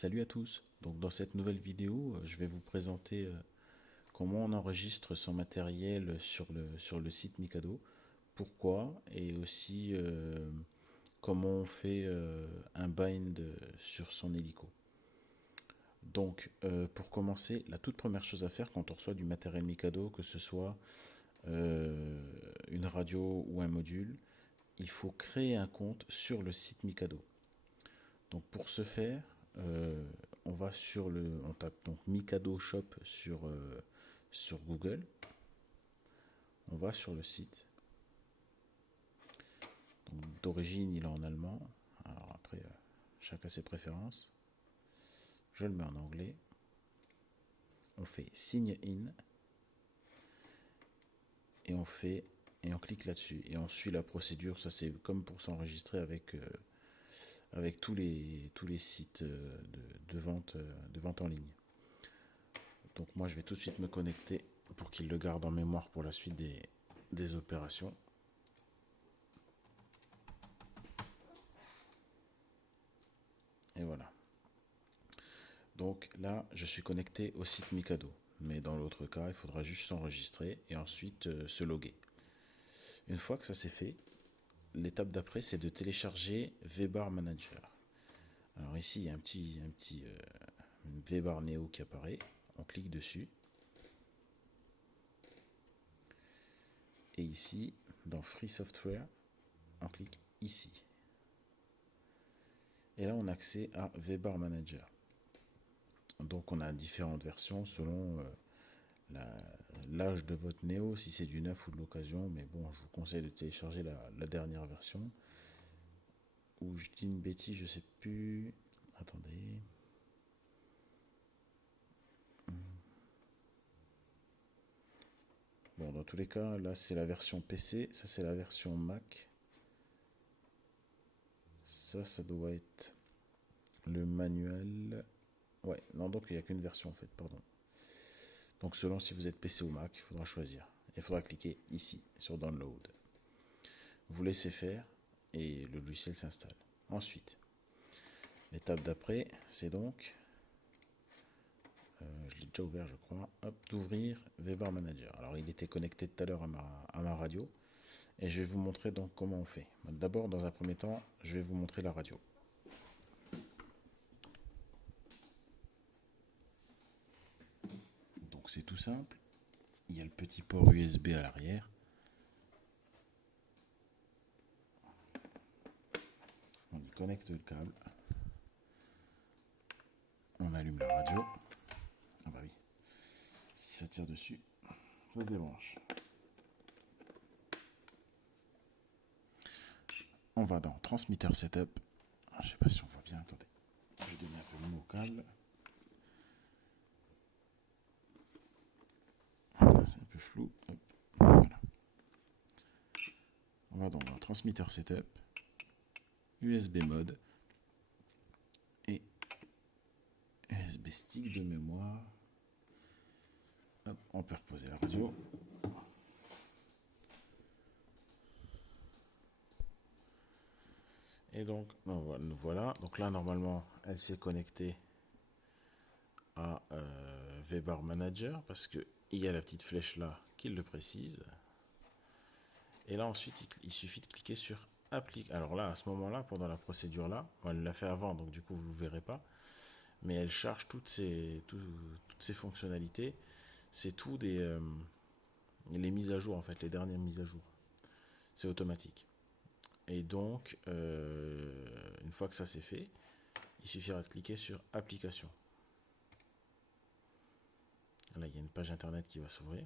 Salut à tous. Donc dans cette nouvelle vidéo, je vais vous présenter comment on enregistre son matériel sur le site Mikado, pourquoi et aussi comment on fait un bind sur son hélico. Donc pour commencer, la toute première chose à faire quand on reçoit du matériel Mikado, que ce soit une radio ou un module, il faut créer un compte sur le site Mikado. Donc pour ce faire, euh, on tape donc Mikado Shop sur Google. On va sur le site. Donc d'origine, il est en allemand. Alors après, chacun ses préférences. Je le mets en anglais. On fait Sign In et on clique là-dessus et on suit la procédure. Ça c'est comme pour s'enregistrer avec tous les sites de vente en ligne. Donc moi je vais tout de suite me connecter pour qu'il le garde en mémoire pour la suite des opérations. Et voilà. Donc là, je suis connecté au site Mikado. Mais dans l'autre cas, il faudra juste s'enregistrer et ensuite se loguer. Une fois que ça c'est fait, l'étape d'après, c'est de télécharger VBar Manager. Alors ici, il y a un petit VBar Neo qui apparaît. On clique dessus. Et ici, dans Free Software, on clique ici. Et là, on a accès à VBar Manager. Donc on a différentes versions selon l'âge de votre Néo, si c'est du neuf ou de l'occasion, mais bon, je vous conseille de télécharger la dernière version. Ou je dis une bêtise, je sais plus. Attendez. Bon, dans tous les cas, là c'est la version PC, ça c'est la version Mac. Ça doit être le manuel. Ouais, non, donc il n'y a qu'une version en fait, pardon. Donc selon si vous êtes PC ou Mac, il faudra choisir. Il faudra cliquer ici, sur Download. Vous laissez faire et le logiciel s'installe. Ensuite, l'étape d'après, c'est donc, je l'ai déjà ouvert je crois, hop, d'ouvrir VBar Manager. Alors il était connecté tout à l'heure à ma radio et je vais vous montrer donc comment on fait. D'abord, dans un premier temps, je vais vous montrer la radio. Donc c'est tout simple. Il y a le petit port USB à l'arrière. On y connecte le câble. On allume la radio. Ah bah oui. Si ça tire dessus, ça se débranche. On va dans Transmitter Setup. Je sais pas si on voit bien. Attendez. Je donne un peu le mot au câble. C'est un peu flou. Hop. Voilà. On va donc dans Transmitter Setup, USB Mode et USB Stick de mémoire. Hop, on peut reposer la radio. Et donc, voilà. Donc là, normalement, elle s'est connectée à VBar Manager parce qu'il y a la petite flèche là qui le précise. Et là, ensuite, il suffit de cliquer sur Applique. Alors là, à ce moment-là, pendant la procédure là, elle l'a fait avant, donc du coup, vous ne le verrez pas. Mais elle charge toutes ces fonctionnalités. C'est tout les mises à jour, en fait, les dernières mises à jour. C'est automatique. Et donc, une fois que ça c'est fait, il suffira de cliquer sur Application. Là, il y a une page internet qui va s'ouvrir.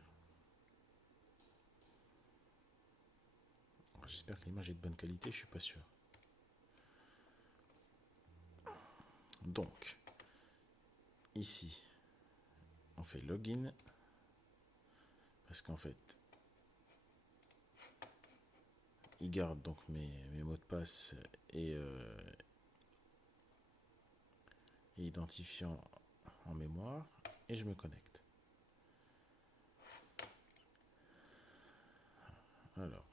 J'espère que l'image est de bonne qualité, je suis pas sûr. Donc, ici, on fait Login. Parce qu'en fait, il garde donc mes mots de passe et identifiant en mémoire. Et je me connecte. Alors,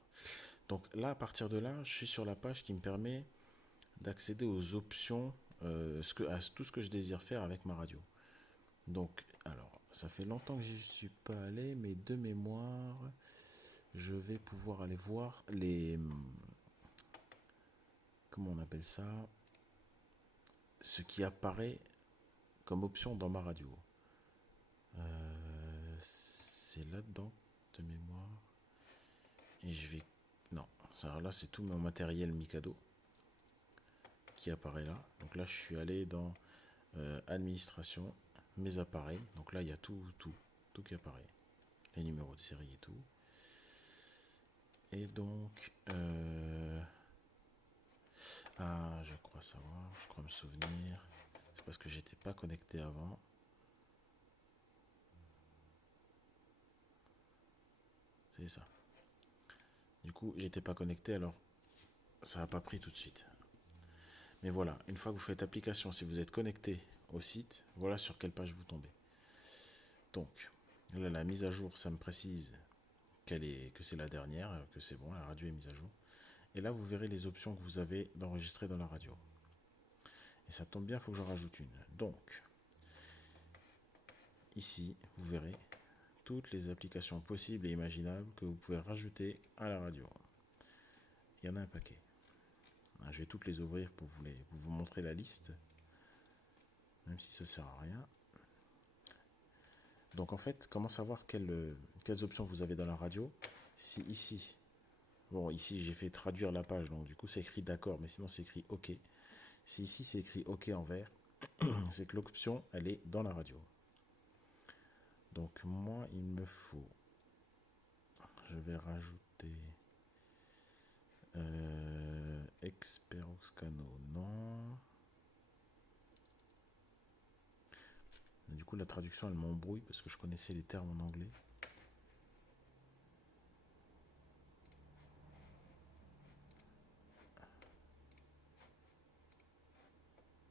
donc là, à partir de là, je suis sur la page qui me permet d'accéder aux options tout ce que je désire faire avec ma radio. Donc, alors, ça fait longtemps que j'y suis pas allé, mais de mémoire, je vais pouvoir aller voir comment on appelle ça, ce qui apparaît comme option dans ma radio. C'est là-dedans, de mémoire. Et je vais... Non, ça, là, c'est tout mon matériel Mikado qui apparaît là. Donc là, je suis allé dans administration, mes appareils. Donc là, il y a tout qui apparaît. Les numéros de série et tout. Et donc, je crois savoir, je crois me souvenir. C'est parce que j'étais pas connecté avant. C'est ça. Du coup, j'étais pas connecté, alors ça n'a pas pris tout de suite. Mais voilà, une fois que vous faites application, si vous êtes connecté au site, voilà sur quelle page vous tombez. Donc, là, la mise à jour, ça me précise que c'est la dernière, que c'est bon, la radio est mise à jour. Et là, vous verrez les options que vous avez d'enregistrer dans la radio. Et ça tombe bien, il faut que j'en rajoute une. Donc, ici, vous verrez toutes les applications possibles et imaginables que vous pouvez rajouter à la radio. Il y en a un paquet. Je vais toutes les ouvrir pour vous montrer la liste, même si ça ne sert à rien. Donc en fait, comment savoir quelles options vous avez dans la radio? Si ici, bon ici j'ai fait traduire la page, donc du coup c'est écrit d'accord, mais sinon c'est écrit OK. Si ici c'est écrit OK en vert, c'est que l'option elle est dans la radio. Donc moi il me faut, je vais rajouter Experoxcano, non. Du coup la traduction elle m'embrouille parce que je connaissais les termes en anglais.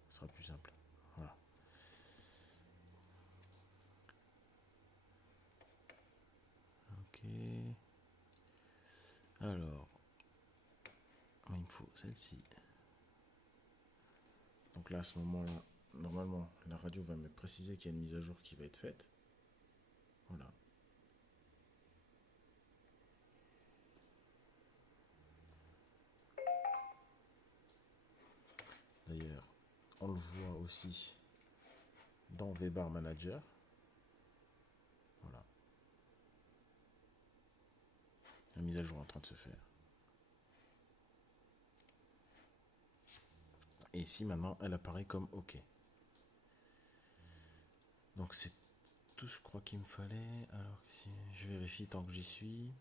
Ce sera plus simple. Voilà. Ok. Alors, il me faut celle-ci. Donc là, à ce moment-là, normalement, la radio va me préciser qu'il y a une mise à jour qui va être faite. Voilà. D'ailleurs, on le voit aussi dans VBar Manager. Voilà. La mise à jour est en train de se faire. Et ici, maintenant, elle apparaît comme OK. Donc c'est tout, je crois qu'il me fallait. Alors, si je vérifie tant que j'y suis.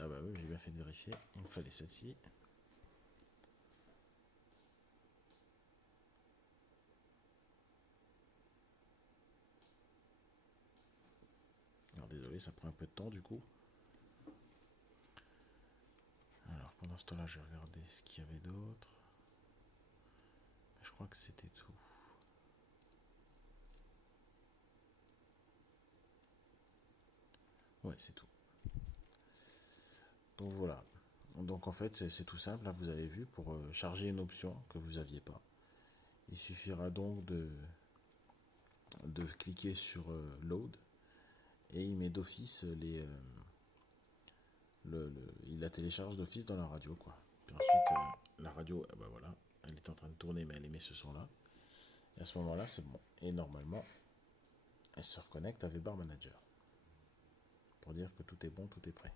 Ah bah oui, j'ai bien fait de vérifier. Il me fallait celle-ci. Alors désolé, ça prend un peu de temps du coup. Alors pendant ce temps-là, je vais regarder ce qu'il y avait d'autre. Je crois que c'était tout. Ouais, c'est tout. Donc voilà. Donc en fait, c'est tout simple. Là, vous avez vu, pour charger une option que vous n'aviez pas, il suffira donc de cliquer sur Load et il met d'office il la télécharge d'office dans la radio, quoi. Puis ensuite, la radio, bah voilà, elle est en train de tourner, mais elle émet ce son-là. Et à ce moment-là, c'est bon. Et normalement, elle se reconnecte à VBar Manager pour dire que tout est bon, tout est prêt.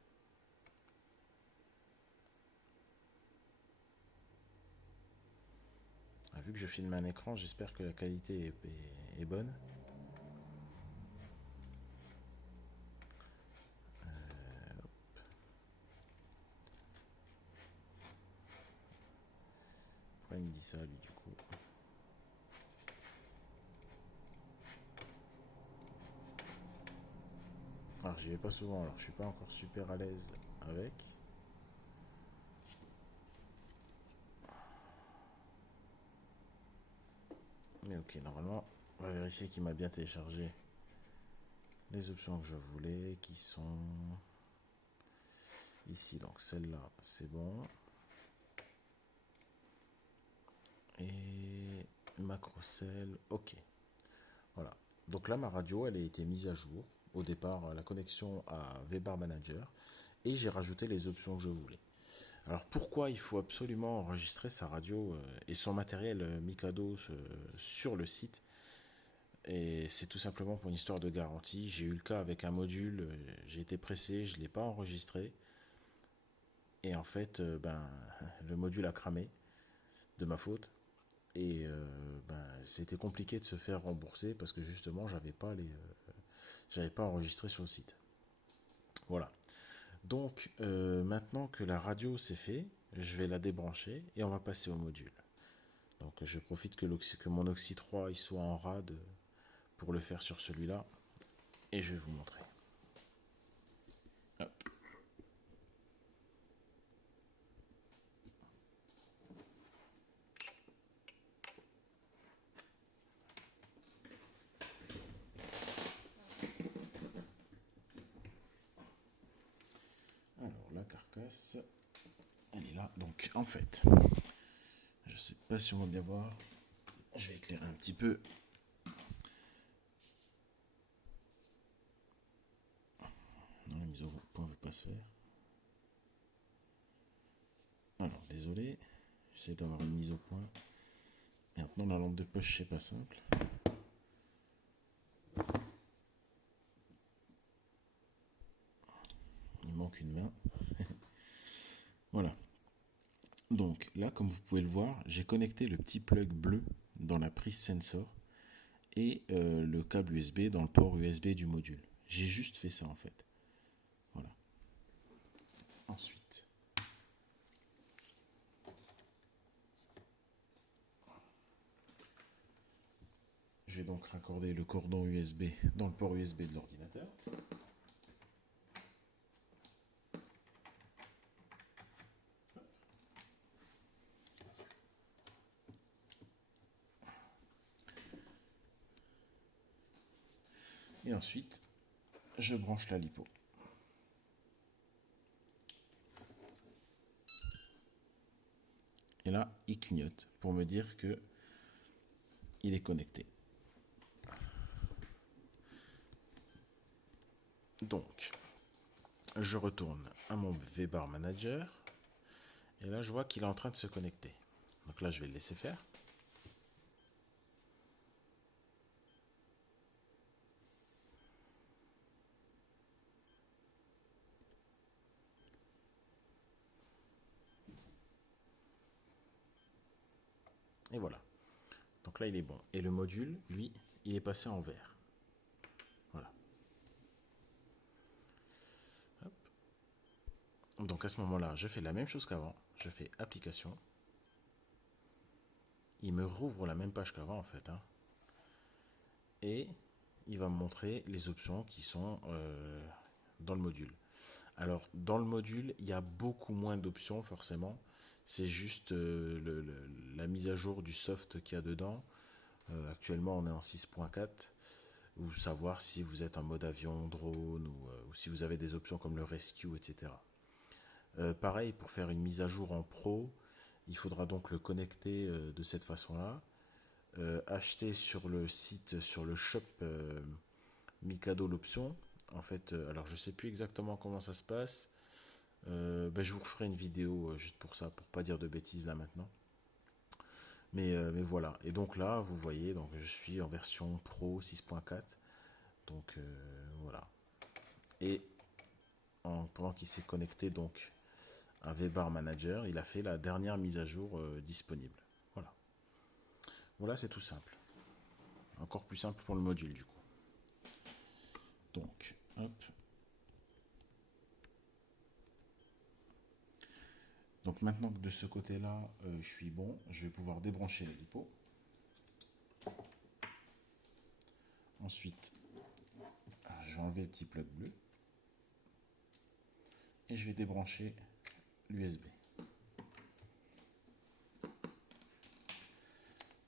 Vu que je filme un écran, j'espère que la qualité est bonne. Pourquoi il me dit ça, lui, du coup? Alors, j'y vais pas souvent, alors je suis pas encore super à l'aise avec. Mais ok, normalement, on va vérifier qu'il m'a bien téléchargé les options que je voulais, qui sont ici. Donc celle-là, c'est bon. macrocell, ok. Voilà. Donc là, ma radio, elle a été mise à jour. Au départ, la connexion à VBar Manager. Et j'ai rajouté les options que je voulais. Alors pourquoi il faut absolument enregistrer sa radio et son matériel Mikado sur le site? Et c'est tout simplement pour une histoire de garantie. J'ai eu le cas avec un module, j'ai été pressé, je ne l'ai pas enregistré. Et en fait, le module a cramé de ma faute. Et c'était compliqué de se faire rembourser parce que justement, j'avais pas enregistré sur le site. Voilà. Donc maintenant que la radio c'est fait, je vais la débrancher et on va passer au module. Donc je profite que mon Oxy 3 il soit en rade pour le faire sur celui-là et je vais vous montrer. Hop. Alors la carcasse, elle est là. Donc en fait, je sais pas si on va bien voir. Je vais éclairer un petit peu. Non, la mise au point ne veut pas se faire. Alors désolé, j'essaie d'avoir une mise au point. Et maintenant la lampe de poche c'est pas simple. Il manque une main. Voilà. Donc là, comme vous pouvez le voir, j'ai connecté le petit plug bleu dans la prise sensor et le câble USB dans le port USB du module. J'ai juste fait ça en fait. Voilà. Ensuite, je vais donc raccorder le cordon USB dans le port USB de l'ordinateur. Et ensuite, je branche la lipo. Et là, il clignote pour me dire que il est connecté. Donc, je retourne à mon VBar Manager. Et là, je vois qu'il est en train de se connecter. Donc là, je vais le laisser faire. Et voilà. Donc là, il est bon. Et le module, lui, il est passé en vert. Voilà. Hop. Donc à ce moment-là, je fais la même chose qu'avant. Je fais application. Il me rouvre la même page qu'avant, en fait. Et il va me montrer les options qui sont dans le module. Alors, dans le module, il y a beaucoup moins d'options, forcément. C'est juste la mise à jour du soft qu'il y a dedans. Actuellement, on est en 6.4. Ou savoir si vous êtes en mode avion, drone, ou si vous avez des options comme le rescue, etc. Pareil, pour faire une mise à jour en pro, il faudra donc le connecter de cette façon-là. Acheter sur le site, sur le shop Mikado l'option. En fait, alors je sais plus exactement comment ça se passe. Je vous referai une vidéo juste pour ça, pour pas dire de bêtises là maintenant. Mais voilà. Et donc là, vous voyez, donc je suis en version Pro 6.4. Donc voilà. Et pendant qu'il s'est connecté donc à VBar Manager, il a fait la dernière mise à jour disponible. Voilà. Voilà, c'est tout simple. Encore plus simple pour le module du coup. Donc, hop. Donc maintenant que de ce côté-là, je suis bon, je vais pouvoir débrancher les lipos. Ensuite, je vais enlever le petit plug bleu. Et je vais débrancher l'USB.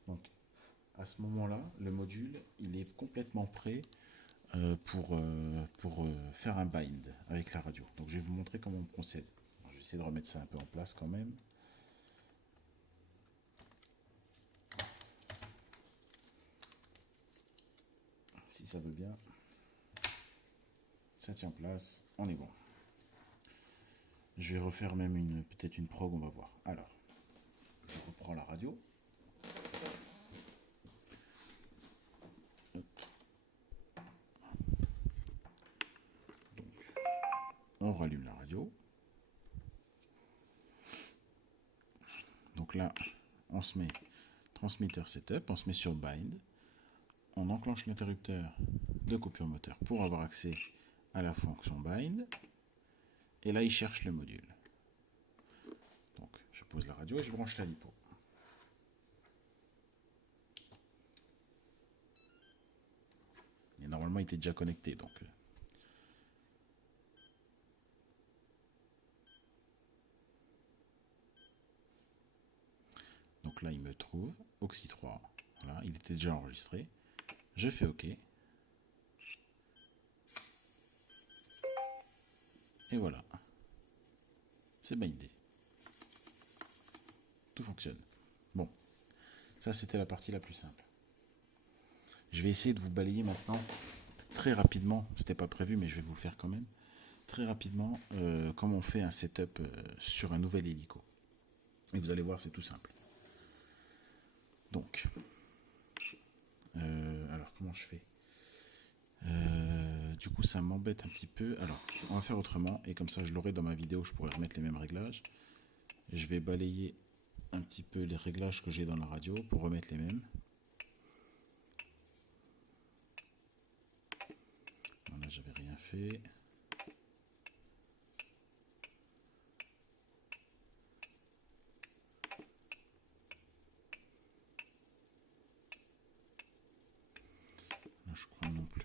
Donc à ce moment-là, le module, il est complètement prêt pour faire un bind avec la radio. Donc je vais vous montrer comment on procède. Alors, je vais essayer de remettre ça un peu en place quand même. si ça veut bien. Ça tient en place, on est bon. Je vais refaire même peut-être une prog, on va voir. Alors, je reprends la radio. On rallume la radio. Donc là, on se met transmitter setup, on se met sur bind. On enclenche l'interrupteur de coupure moteur pour avoir accès à la fonction bind. Et là, il cherche le module. Donc, je pose la radio et je branche la lipo. Et normalement, il était déjà connecté, donc là, il me trouve Oxy 3. Voilà, il était déjà enregistré. Je fais OK. Et voilà. C'est bindé. Tout fonctionne. Bon. Ça, c'était la partie la plus simple. Je vais essayer de vous balayer maintenant, très rapidement. C'était pas prévu, mais je vais vous le faire quand même. Très rapidement, comment on fait un setup sur un nouvel hélico. Et vous allez voir, c'est tout simple. Donc, alors comment je fais? Du coup, ça m'embête un petit peu. Alors, on va faire autrement. Et comme ça, je l'aurai dans ma vidéo, je pourrai remettre les mêmes réglages. Je vais balayer un petit peu les réglages que j'ai dans la radio pour remettre les mêmes. Là, j'avais rien fait. Là, je crois non plus.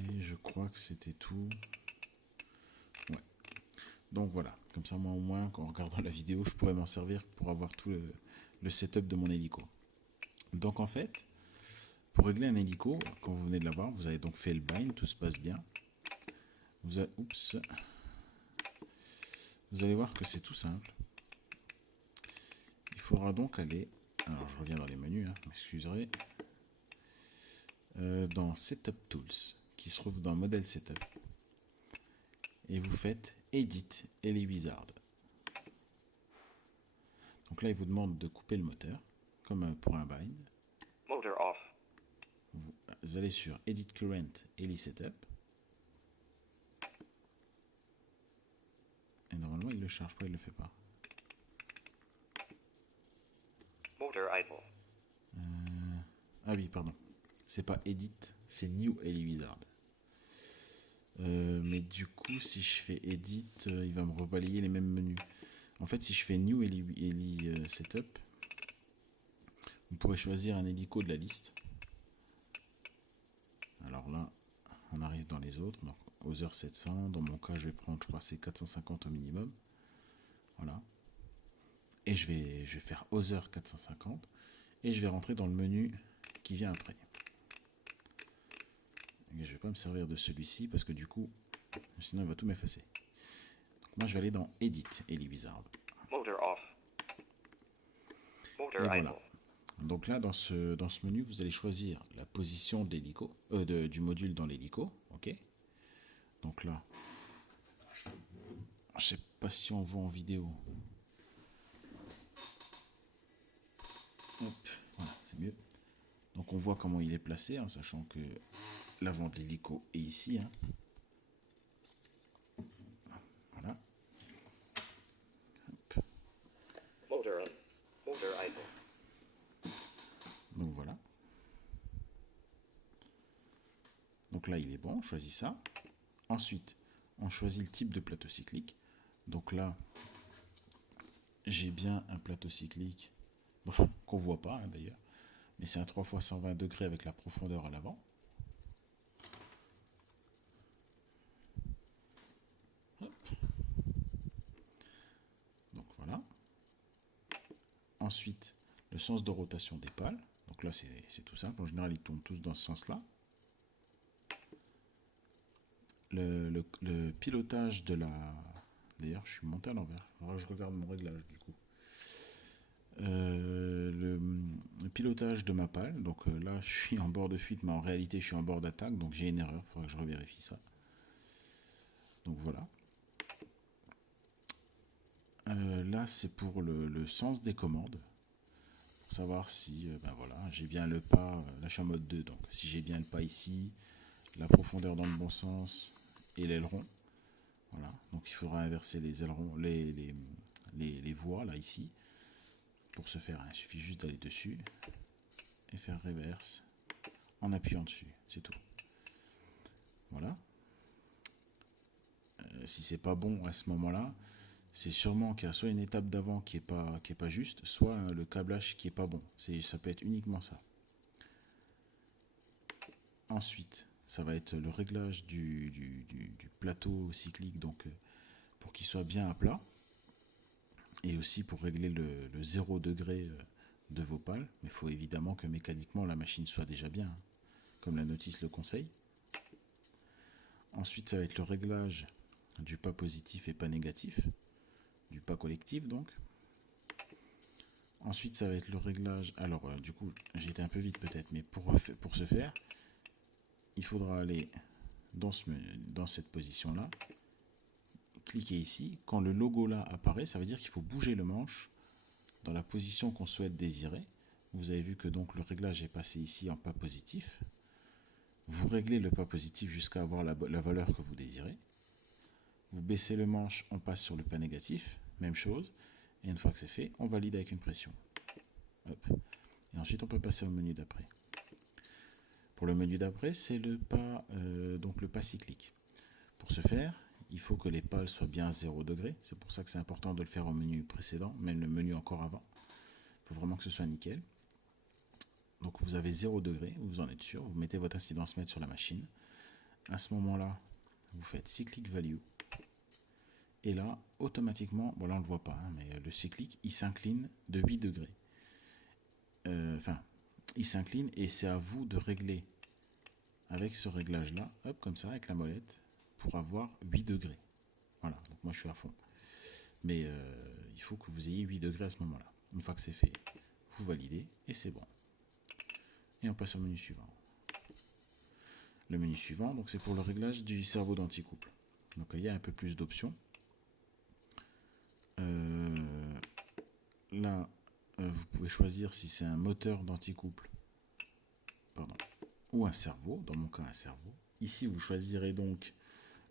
Et je crois que c'était tout. Ouais. Donc voilà, comme ça moi au moins en regardant la vidéo je pourrais m'en servir pour avoir tout le setup de mon hélico. Donc en fait, pour régler un hélico, quand vous venez de l'avoir, vous avez donc fait le bind, tout se passe bien. Vous allez voir que c'est tout simple. Il faudra donc aller, alors je reviens dans les menus, vous m'excuserez, dans Setup Tools, qui se trouve dans Model Setup. Et vous faites Edit et les wizards. Donc là, il vous demande de couper le moteur, comme pour un bind. Motor off. Vous allez sur Edit Current et les Setup. Et normalement, il le charge pas, il le fait pas. Motor idle. Ah oui, pardon. C'est pas Edit, c'est New Eli Wizard. Mais du coup, si je fais Edit, il va me rebalayer les mêmes menus. En fait, si je fais New Eli Setup, vous pourrez choisir un hélico de la liste. Alors là, on arrive dans les autres. Donc, Other 700. Dans mon cas, je vais prendre, je crois, c'est 450 au minimum. Voilà. Et je vais faire Other 450. Et je vais rentrer dans le menu qui vient après. Et je vais pas me servir de celui-ci parce que du coup, sinon il va tout m'effacer. Donc moi, je vais aller dans Edit et les wizards. Motor off. Motor Et idle. voilà. Donc là, dans ce menu, vous allez choisir la position de l'hélico, du module dans l'hélico. Ok. Donc là, je sais pas si on voit en vidéo. Hop, voilà, c'est mieux. Donc on voit comment il est placé, en sachant que l'avant de l'hélico est ici. Voilà. Hop. Motor on. Motor idle. Donc voilà. Donc là, il est bon, on choisit ça. Ensuite, on choisit le type de plateau cyclique. Donc là, j'ai bien un plateau cyclique, bon, qu'on voit pas hein, d'ailleurs, mais c'est un 3 x 120 degrés avec la profondeur à l'avant. Donc voilà. Ensuite, le sens de rotation des pales. Donc là, c'est tout simple. En général, ils tournent tous dans ce sens-là. Le pilotage de la... D'ailleurs, je suis monté à l'envers. Je regarde mon réglage du coup. Le pilotage de ma pale. Donc là, je suis en bord de fuite, mais en réalité, je suis en bord d'attaque. Donc j'ai une erreur. Il faudrait que je revérifie ça. Donc voilà. Là, c'est pour le sens des commandes. Pour savoir si ben voilà, j'ai bien le pas. Là, je suis en mode 2. Donc si j'ai bien le pas ici, la profondeur dans le bon sens et l'aileron. Voilà, donc il faudra inverser les ailerons, les voies là ici. Pour ce faire, il suffit juste d'aller dessus et faire reverse en appuyant dessus, c'est tout. Voilà. Si c'est pas bon à ce moment-là, c'est sûrement qu'il y a soit une étape d'avant qui est pas juste, soit le câblage qui est pas bon. Ça peut être uniquement ça. Ensuite, ça va être le réglage du plateau cyclique, donc pour qu'il soit bien à plat. Et aussi pour régler le 0 degré de vos pales. Mais il faut évidemment que mécaniquement la machine soit déjà bien, hein, comme la notice le conseille. Ensuite, ça va être le réglage du pas positif et pas négatif, du pas collectif donc. Ensuite, ça va être le réglage. Alors, du coup, j'ai été un peu vite peut-être, mais pour ce faire, il faudra aller dans cette position-là, cliquer ici. Quand le logo là apparaît, ça veut dire qu'il faut bouger le manche dans la position qu'on souhaite désirer. Vous avez vu que donc le réglage est passé ici en pas positif. Vous réglez le pas positif jusqu'à avoir la valeur que vous désirez. Vous baissez le manche, on passe sur le pas négatif, même chose. Et une fois que c'est fait, on valide avec une pression. Hop. Et ensuite, on peut passer au menu d'après. Pour le menu d'après, c'est le pas, donc le pas cyclique. Pour ce faire, il faut que les pales soient bien à 0 degré. C'est pour ça que c'est important de le faire au menu précédent, même le menu encore avant. Il faut vraiment que ce soit nickel. Donc vous avez 0 degré, vous en êtes sûr, vous mettez votre incidence mètre sur la machine. À ce moment-là, vous faites cyclic value. Et là, automatiquement, bon là on ne le voit pas, hein, mais le cyclique, il s'incline de 8 degrés. Il s'incline et c'est à vous de régler avec ce réglage-là, hop, comme ça, avec la molette, pour avoir 8 degrés. Voilà, donc moi je suis à fond. Mais il faut que vous ayez 8 degrés à ce moment-là. Une fois que c'est fait, vous validez et c'est bon. Et on passe au menu suivant. Le menu suivant, donc c'est pour le réglage du cerveau d'anticouple. Donc il y a un peu plus d'options. Là, vous pouvez choisir si c'est un moteur d'anticouple, ou un servot, dans mon cas un servot. Ici, vous choisirez donc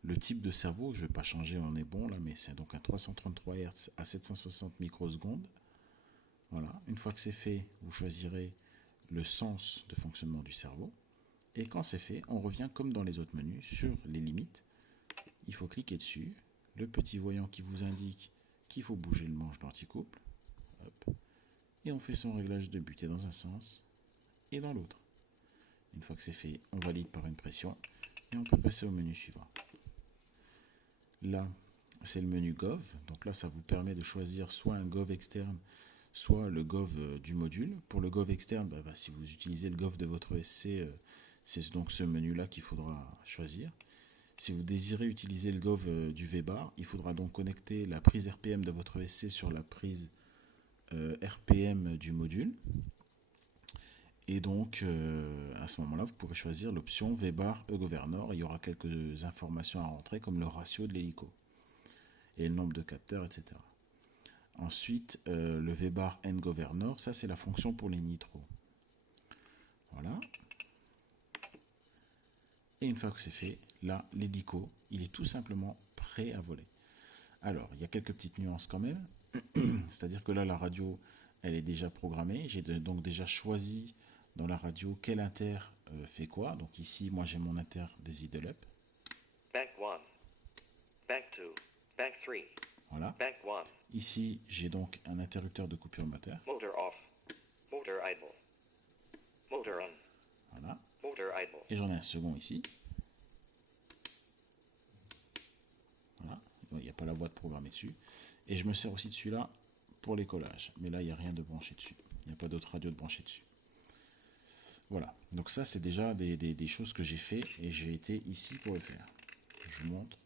le type de servot. Je ne vais pas changer, on est bon là, mais c'est donc un 333 Hz à 760 microsecondes. Voilà, une fois que c'est fait, vous choisirez le sens de fonctionnement du cerveau. Et quand c'est fait, on revient comme dans les autres menus sur les limites. Il faut cliquer dessus, le petit voyant qui vous indique qu'il faut bouger le manche d'anticouple. Hop. Et on fait son réglage de butée dans un sens et dans l'autre. Une fois que c'est fait, on valide par une pression et on peut passer au menu suivant. Là, c'est le menu Gov. Donc là, ça vous permet de choisir soit un Gov externe, soit le Gov du module. Pour le Gov externe, si vous utilisez le Gov de votre ESC, c'est donc ce menu-là qu'il faudra choisir. Si vous désirez utiliser le Gov du VBAR, il faudra donc connecter la prise RPM de votre ESC sur la prise RPM du module. Et donc, à ce moment-là, vous pourrez choisir l'option VBAR E-Governor. Il y aura quelques informations à rentrer, comme le ratio de l'hélico et le nombre de capteurs, etc. Ensuite, le VBAR N-Governor, ça c'est la fonction pour les nitros. Voilà. Et une fois que c'est fait, là, l'hélico, il est tout simplement prêt à voler. Alors, il y a quelques petites nuances quand même. C'est-à-dire que là, la radio, elle est déjà programmée. J'ai donc déjà choisi dans la radio quel inter fait quoi. Donc ici, moi, j'ai mon inter des Idle Up. Bank 1. 2. Bank 3. Voilà. Bank 1. Ici, j'ai donc un interrupteur de coupure moteur. Motor off. Motor idle. Motor on. Voilà. Motor idle. Et j'en ai un second ici. Voilà. Il n'y a pas la voix de programmer dessus. Et je me sers aussi de celui-là pour les collages. Mais là, il n'y a rien de branché dessus. Il n'y a pas d'autre radio de branché dessus. Voilà. Donc ça, c'est déjà des choses que j'ai fait et j'ai été ici pour le faire. Je vous montre.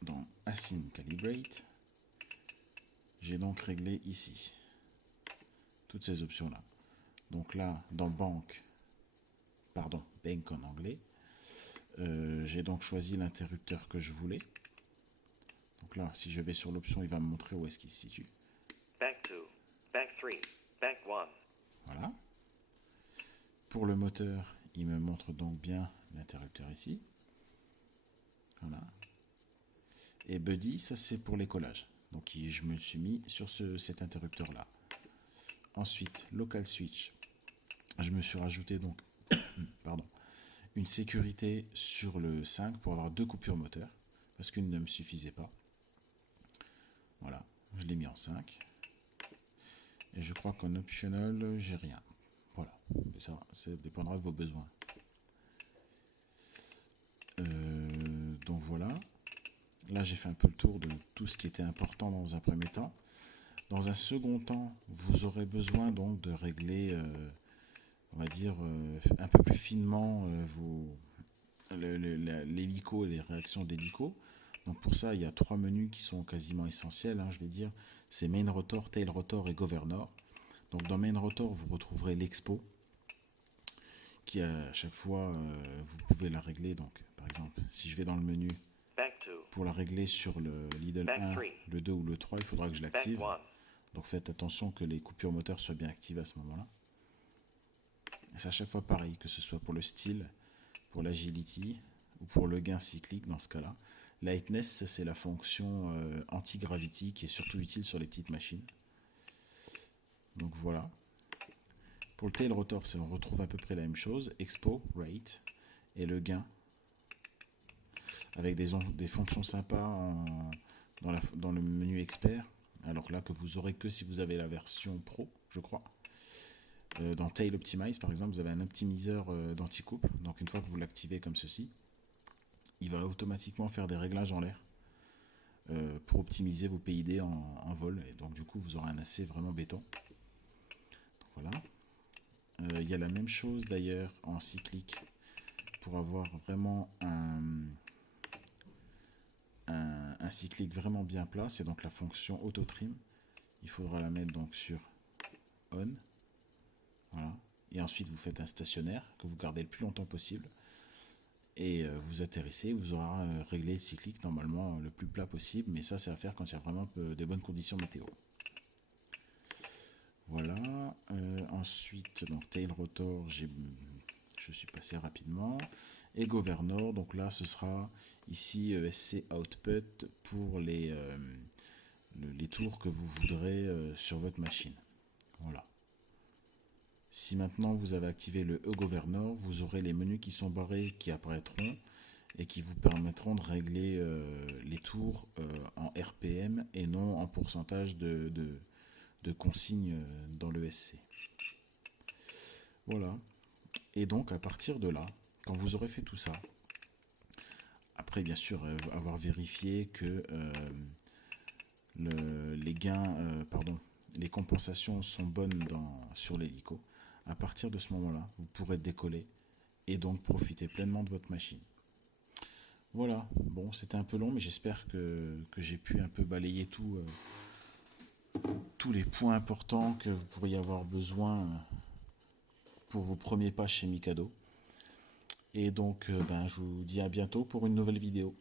Dans Async Calibrate, j'ai donc réglé ici toutes ces options là. Donc là, dans Bank en anglais, j'ai donc choisi l'interrupteur que je voulais. Donc là, si je vais sur l'option, il va me montrer où est-ce qu'il se situe. Bank 2. Bank 3. Bank 1. Voilà. Pour le moteur, il me montre donc bien l'interrupteur ici. Voilà. Et Buddy, ça c'est pour les collages. Donc je me suis mis sur cet interrupteur là. Ensuite, Local Switch. Je me suis rajouté donc une sécurité sur le 5 pour avoir 2 coupures moteur. Parce qu'une ne me suffisait pas. Voilà, je l'ai mis en 5. Et je crois qu'en optional, j'ai rien. Voilà, et ça dépendra de vos besoins. Donc voilà. Là, j'ai fait un peu le tour de tout ce qui était important dans un premier temps. Dans un second temps, vous aurez besoin donc de régler, on va dire, un peu plus finement l'hélico et les réactions d'hélico. Donc pour ça, il y a 3 menus qui sont quasiment essentiels, je vais dire. C'est Main Rotor, Tail Rotor et Governor. Donc dans Main Rotor, vous retrouverez l'expo, qui à chaque fois, vous pouvez la régler. Donc par exemple, si je vais dans le menu, pour la régler sur le Lidl 1, le 2 ou le 3, il faudra que je l'active. Donc faites attention que les coupures moteurs soient bien activées à ce moment-là. C'est à chaque fois pareil, que ce soit pour le style, pour l'agility ou pour le gain cyclique dans ce cas-là. Lightness, c'est la fonction anti-gravity qui est surtout utile sur les petites machines. Donc voilà. Pour le tail rotor, on retrouve à peu près la même chose. Expo, rate et le gain. Avec des fonctions sympas dans le menu expert. Alors là, que vous aurez que si vous avez la version pro, je crois. Dans Tail Optimize, par exemple, vous avez un optimiseur d'anti-couple. Donc une fois que vous l'activez comme ceci, il va automatiquement faire des réglages en l'air pour optimiser vos PID en vol. Et donc du coup, vous aurez un AC vraiment béton. Donc, voilà. Il y a la même chose d'ailleurs en cyclique pour avoir vraiment un cyclique vraiment bien plat. C'est donc la fonction auto trim. Il faudra la mettre donc sur on. Voilà. Et ensuite vous faites un stationnaire que vous gardez le plus longtemps possible. Et vous atterrissez, vous aurez réglé le cyclique normalement le plus plat possible. Mais ça c'est à faire quand il y a vraiment des bonnes conditions météo. Voilà. Ensuite, donc Tail Rotor, je suis passé rapidement. Et Governor, donc là ce sera ici SC Output pour les tours que vous voudrez sur votre machine. Voilà. Si maintenant vous avez activé le E-Governor, vous aurez les menus qui sont barrés qui apparaîtront et qui vous permettront de régler les tours en RPM et non en pourcentage de consignes dans le SC. Voilà. Et donc à partir de là, quand vous aurez fait tout ça, après bien sûr avoir vérifié que les gains, les compensations sont bonnes sur l'hélico, à partir de ce moment-là, vous pourrez décoller et donc profiter pleinement de votre machine. Voilà, bon, c'était un peu long, mais j'espère que j'ai pu un peu balayer tous les points importants que vous pourriez avoir besoin pour vos premiers pas chez Mikado. Et donc, je vous dis à bientôt pour une nouvelle vidéo.